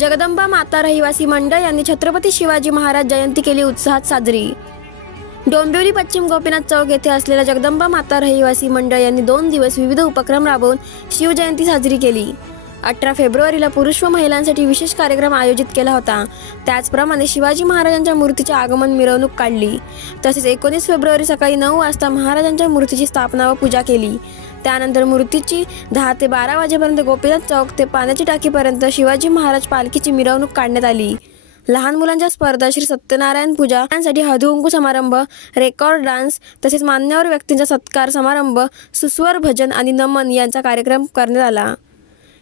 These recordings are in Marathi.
जगदंबा माता रहिवासी मंडळ यांनी छत्रपती शिवाजी महाराज जयंती केली उत्साहात साजरी. डोंबिवली पश्चिम गोपीनाथ चौक येथे असलेल्या जगदंबा माता रहिवासी मंडळ यांनी दोन दिवस विविध उपक्रम राबवून शिवजयंती साजरी केली. अठरा फेब्रुवारीला पुरुष व महिलांसाठी विशेष कार्यक्रम आयोजित केला होता. त्याचप्रमाणे शिवाजी महाराजांच्या मूर्तीचे आगमन मिरवणूक काढली. तसेच एकोणीस फेब्रुवारी सकाळी नऊ वाजता महाराजांच्या मूर्तीची स्थापना व पूजा केली. त्यानंतर मूर्तीची दहा ते बारा वाजेपर्यंत गोपीनाथ चौक ते पाण्याची टाकीपर्यंत शिवाजी महाराज पालखीची मिरवणूक काढण्यात आली. लहान मुलांच्या स्पर्धा श्री सत्यनारायण पूजा यांसाठी हळदीकुंकू समारंभ रेकॉर्ड डान्स तसेच मान्यवर व्यक्तींचा सत्कार समारंभ सुस्वर भजन आणि नमन यांचा कार्यक्रम करण्यात आला.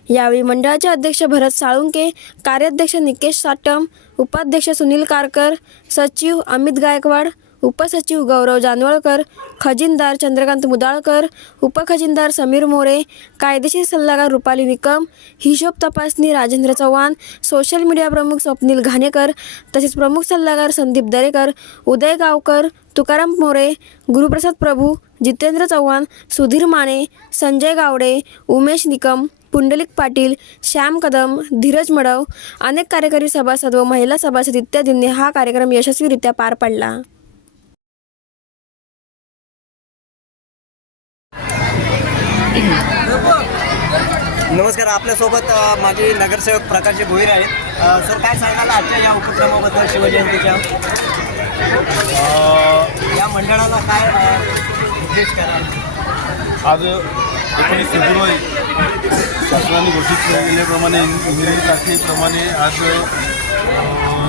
यावेळी मंडळाचे अध्यक्ष भरत साळुंके कार्याध्यक्ष निकेश साटम उपाध्यक्ष सुनील कारकर सचिव अमित गायकवाड उपसचिव गौरव जानवळकर खजिनदार चंद्रकांत मुदाळकर उपखजिनदार समीर मोरे कायदेशीर सल्लागार रुपाली निकम हिशोब तपासणी राजेंद्र चव्हाण सोशल मीडिया प्रमुख स्वप्नील घाणेकर तसेच प्रमुख सल्लागार संदीप दरेकर उदय गावकर तुकाराम मोरे गुरुप्रसाद प्रभू जितेंद्र चव्हाण सुधीर माने संजय गावडे उमेश निकम पुंडलिक पाटील श्याम कदम धीरज मडव अनेक कार्यकारी सभासद व महिला सभासद इत्यादींनी हा कार्यक्रम यशस्वीरित्या पार पाडला. नमस्कार आपल्यासोबत माझे नगरसेवक प्रकाशजी भोईर आहेत. सर काय सांगाल आजच्या या उपक्रमाबद्दल शिवजयंतीच्या? या मंडळाला काय उद्देश कराल? आज एकोणीस फेब्रुवारी शासनाने घोषित केल्याप्रमाणे इंग्रजी तारखेप्रमाणे आज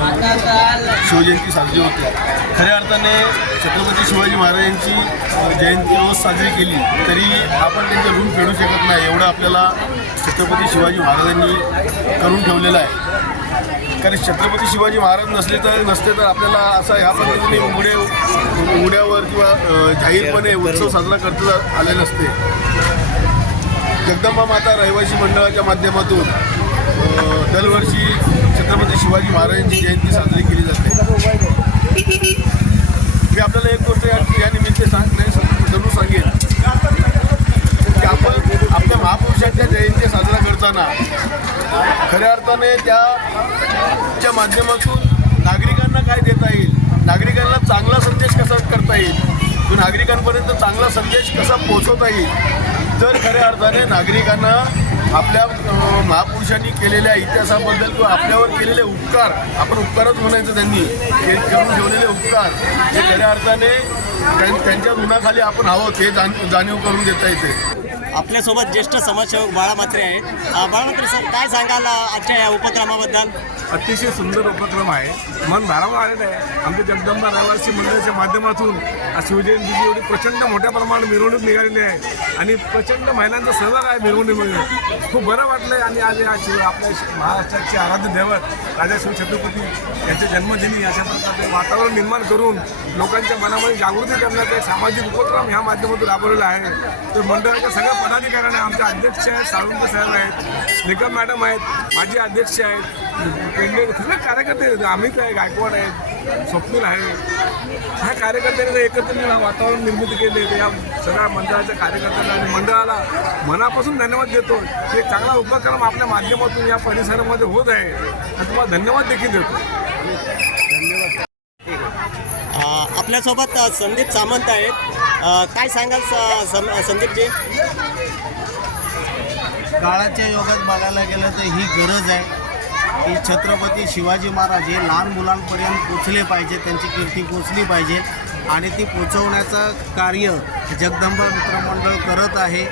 शिवजयंती साजरी होते. खऱ्या अर्थाने छत्रपती शिवाजी महाराजांची जयंती रोज साजरी केली तरी आपण त्यांचं ऋण फेडू शकत नाही एवढं आपल्याला छत्रपती शिवाजी महाराजांनी करून ठेवलेलं आहे. कारण छत्रपती शिवाजी महाराज नसले तर नसते तर आपल्याला असा ह्या पद्धतीने उघडे उघड्यावर किंवा जाहीरपणे उत्सव साजरा करता आले नसते. जगदंबा माता रहिवासी मंडळाच्या माध्यमातून दरवर्षी छत्रपती शिवाजी महाराजांची जयंती साजरी केली जाते. मी आपल्याला एक गोष्ट या या निमित्त सांग नाही जरूर सांगेन. की आपण आपल्या महापुरुषांच्या जयंती साजरा करताना खऱ्या अर्थाने त्याच्या माध्यमातून नागरिकांना काय देता येईल? नागरिकांना चांगला संदेश कसा करता येईल? तो नागरिकांपर्यंत चांगला संदेश कसा पोहोचवता येईल? तर खऱ्या अर्थाने नागरिकांना आपल्या महापुरुषांनी केलेल्या इतिहासाबद्दल किंवा आपल्यावर केलेले उपकार आपण उपकारच म्हणायचं त्यांनी. हे करून ठेवलेले उपकार हे खऱ्या अर्थाने त्यां- त्यांच्या ऋणाखाली आपण आहोत हे जाण जाणीव करून देता येते. आपल्यासोबत ज्येष्ठ समाजसेवक बाळा मात्रे आहेत बाळा मात्रे सर काय सांगाल आजच्या या उपक्रमाबद्दल? अतिशय सुंदर उपक्रम आहे. मन भारावून आलेलं आहे. आमच्या जगदंबा रहिवासी मंडळाच्या माध्यमातून शिवजयंतीची एवढी प्रचंड मोठ्या प्रमाणात मिरवणूक निघालेली आहे. आणि प्रचंड महिलांचा सहभाग आहे मिरवणुकीमध्ये खूप बरं वाटलं आहे आणि आज या शिव आपल्या महाराष्ट्राचे आराध्य दैवत राजा शिव छत्रपती यांच्या जन्मदिनी अशा प्रकारचे वातावरण निर्माण करून लोकांच्या मनामध्ये जागृती करण्याचा सामाजिक उपक्रम ह्या माध्यमातून राबवलेला आहे. तर मंडळाच्या सगळ्या पदाधिकाऱ्यांना आमचे अध्यक्ष आहेत साळुंके साहेब आहेत निकम मॅडम आहेत माजी अध्यक्ष आहेत पेंडे सगळे कार्यकर्ते अमित आहे गायकवाड आहेत स्वप्नील आहे. ह्या कार्यकर्त्यांनी एकत्रित वातावरण निर्मिती केली. आहे या सगळ्या मंडळाच्या कार्यकर्त्यांना आणि मंडळाला मनापासून धन्यवाद देतो. की एक चांगला उपक्रम आपल्या माध्यमातून या परिसरामध्ये होत आहे. आणि तुम्हाला धन्यवाद देखील देतो. आपल्यासोबत संदीप सामंत आहेत. काय सांगाल स- संदीपजी? काळाच्या योगात बघायला गेलं तर ही गरज आहे की छत्रपती शिवाजी महाराज हे लहान मुलांपर्यंत पोचले पाहिजे त्यांची कीर्ती पोचली पाहिजे आणि ती पोचवण्याचं कार्य जगदंबा मित्रमंडळ करत आहे.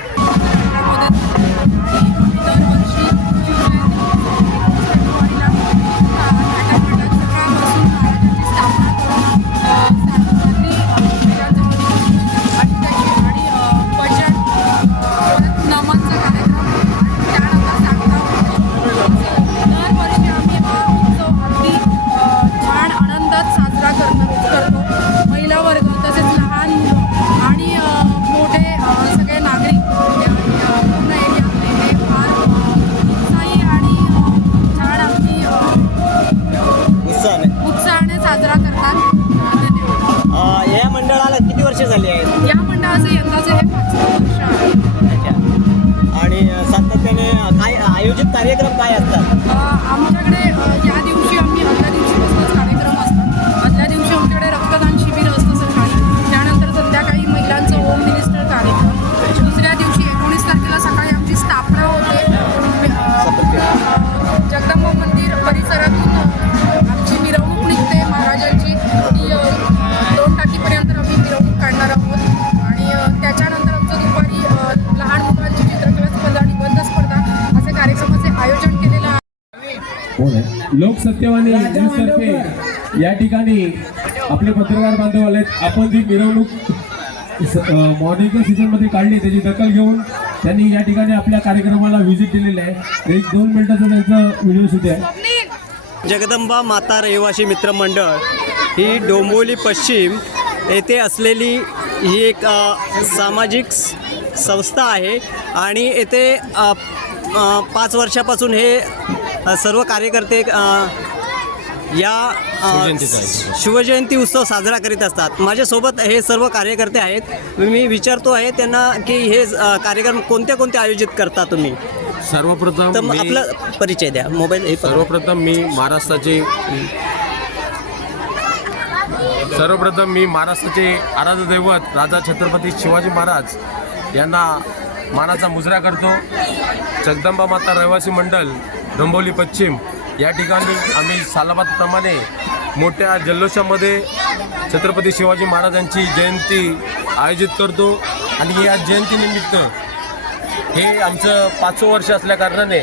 कार्यक्रम काय असतात? लोकसत्यवाणी न्यूजतर्फे या ठिकाणी आपले पत्रकार बांधव आलेत. आपण जी मिरवणूक मॉर्निंग सीझनमध्ये काढली त्याची दखल घेऊन त्यांनी या ठिकाणी आपल्या कार्यक्रमाला व्हिजिट दिलेली आहे. एक दोन मिनिटाचा त्यांचा व्हिडिओ शूट आहे. जगदंबा माता रहिवासी मित्रमंडळ ही डोंबिवली पश्चिम येथे असलेली ही एक सामाजिक संस्था आहे. आणि येथे पाच वर्षापासून हे सर्व कार्यकर्ते या शिवजयंती उत्सव साजरा करीत असतात. माझ्यासोबत हे सर्व कार्यकर्ते आहेत. मी विचारतो आहे त्यांना की हे कार्यक्रम कोणते कोणते आयोजित करता तुम्ही? सर्वप्रथम आपला परिचय द्या. मोबाईल हे. सर्वप्रथम मी महाराष्ट्राचे सर्वप्रथम मी महाराष्ट्राचे आराध्य दैवत राजा छत्रपती शिवाजी महाराज यांना मानाचा मुजरा करतो. जगदंबा माता रहिवासी मंडळ डोंबोली पश्चिम. या ठिकाणी आम्ही सालाबादप्रमाणे मोठ्या जल्लोषामध्ये छत्रपती शिवाजी महाराजांची जयंती आयोजित करतो. आणि या जयंतीनिमित्त हे आमचं पाचवं वर्ष असल्याकारणाने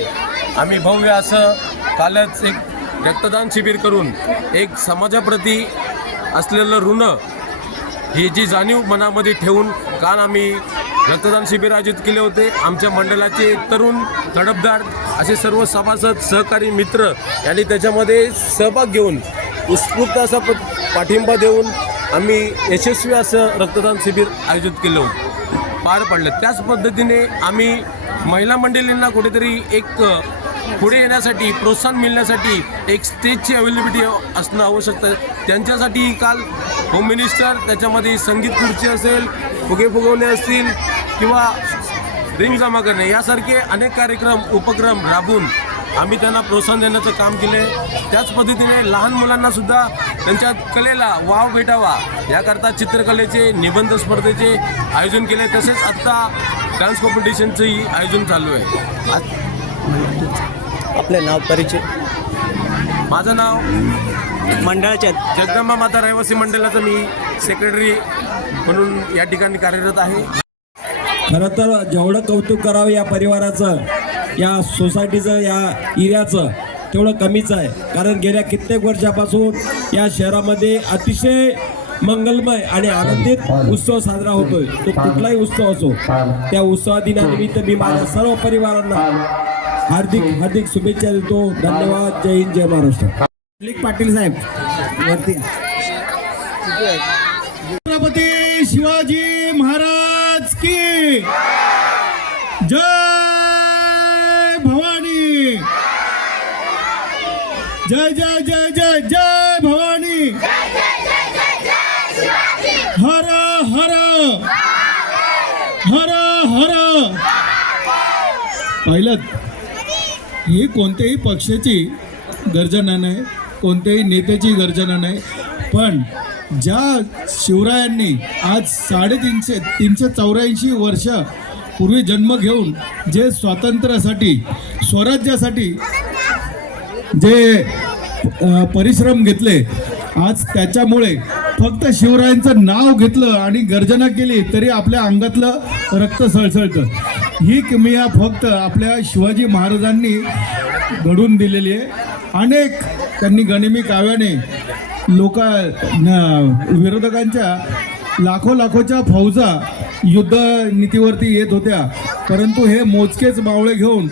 आम्ही भव्य असं कालच एक रक्तदान शिबिर करून एक समाजाप्रती असलेलं ऋण ही जी जाणीव मनामध्ये ठेवून काल आम्ही रक्तदान शिबिर आयोजित केले होते. आमच्या मंडळाचे तरुण तडपदार असे सर्व सभासद सहकारी मित्र यांनी त्याच्यामध्ये सहभाग घेऊन उत्स्फूर्त असा प- पाठिंबा देऊन आम्ही यशस्वी असं रक्तदान शिबिर आयोजित केलं. होतं पार पडलं. त्याच पद्धतीने आम्ही महिला मंडळींना कुठेतरी एक पुढे येण्यासाठी प्रोत्साहन मिळण्यासाठी एक स्टेजची अवेलेबिलिटी असणं आवश्यक आहे. त्यांच्यासाठी काल होम मिनिस्टर त्याच्यामध्ये संगीत खुर्ची असेल फुगे फुगवणे असतील किंवा रिंग जमा करणे यासारखे अनेक कार्यक्रम उपक्रम राबवून आम्ही त्यांना प्रोत्साहन देण्याचं काम केलं आहे त्याच पद्धतीने लहान मुलांना सुद्धा त्यांच्या कलेला वाव भेटावा याकरता चित्रकलेचे निबंध स्पर्धेचे आयोजन केले तसेच आत्ता डान्स कॉम्पिटिशनचंही आयोजन चालू आहे. आपलं नाव परिचय? माझं नाव मंडळाचे आहेत. जगदंबा माता रहिवासी मंडळाचं मी सेक्रेटरी म्हणून या ठिकाणी कार्यरत आहे. खरं तर जेवढं कौतुक करावं या परिवाराचं या सोसायटीचं या एरियाचं तेवढं कमीच आहे. कारण गेल्या कित्येक वर्षापासून या शहरामध्ये अतिशय मंगलमय आणि आनंदित उत्सव साजरा होतोय. तो कुठलाही उत्सव असो त्या उत्सवा दिनानिमित्त मी माझ्या सर्व परिवारांना हार्दिक हार्दिक शुभेच्छा देतो. धन्यवाद. जय हिंद जय महाराष्ट्र. मलिक पाटील साहेब वरती छत्रपती शिवाजी की जय भवानी। जय जय जय जय जय भवानी। हर हर। हर हर। पहिलं ही कोणत्याही पक्षाची गर्जना नाही कोणत्याही नेत्याची गर्जना नाही पण ज्या शिवरायांनी आज साडेतीनशे तीनशे चौऱ्याऐंशी वर्ष पूर्वी जन्म घेऊन जे स्वातंत्र्यासाठी स्वराज्यासाठी जे परिश्रम घेतले आज त्याच्यामुळे फक्त शिवरायांचं नाव घेतलं आणि गर्जना केली तरी आपल्या अंगातलं रक्त सळसळतं. ही किमया फक्त आपल्या शिवाजी महाराजांनी घडून दिलेली आहे. अनेक त्यांनी गणिमी काव्याने लोक न- विरोधकांच्या लाखो लाखोच्या फौजा युद्ध नीतीवरती येत होत्या. परंतु हे मोजकेच बावळे घेऊन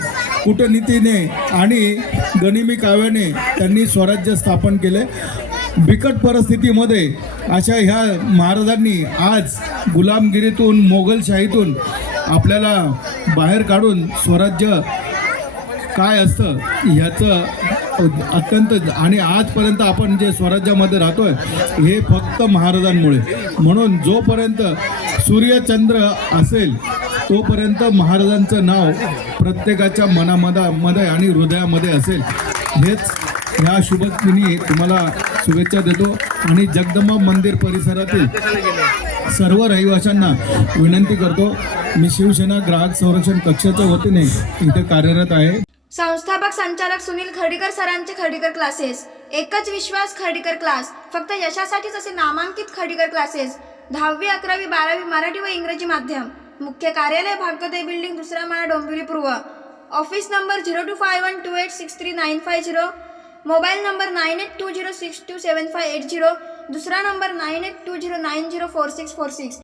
कूटनीतीने आणि गणिमी काव्याने त्यांनी स्वराज्य स्थापन केले. बिकट परिस्थितीमध्ये अशा ह्या महाराजांनी आज गुलामगिरीतून मोगलशाहीतून आपल्याला बाहेर काढून स्वराज्य काय असतं ह्याचं अत्यंत आणि आजपर्यंत आपण जे स्वराज्यामध्ये राहतोय हे फक्त महाराजांमुळे. म्हणून जोपर्यंत सूर्यचंद्र असेल तोपर्यंत महाराजांचं नाव प्रत्येकाच्या मनामध्ये मध्ये आणि हृदयामध्ये असेल. हेच ह्या शुभदिनी तुम्हाला शुभेच्छा देतो. आणि जगदंबा मंदिर परिसरातील सर्व रहिवाशांना विनंती करतो मी शिवसेना ग्राहक संरक्षण कक्षाच्या वतीने इथे कार्यरत आहे. संस्थापक संचालक सुनील खर्डीकर सरांचे खर्डीकर क्लासेस एकच विश्वास खर्डीकर क्लास फक्त यशासाठीच असे नामांकित खर्डीकर क्लासेस दहावी अकरावी बारावी मराठी व इंग्रजी माध्यम. मुख्य कार्यालय भाग्योदय बिल्डिंग दुसरा माळा डोंबिवली पूर्व. Office number zero two five one two eight six three nine five zero. Mobile number nine eight two zero six two seven five eight zero. दुसरा number nine eight two zero nine zero four six four six.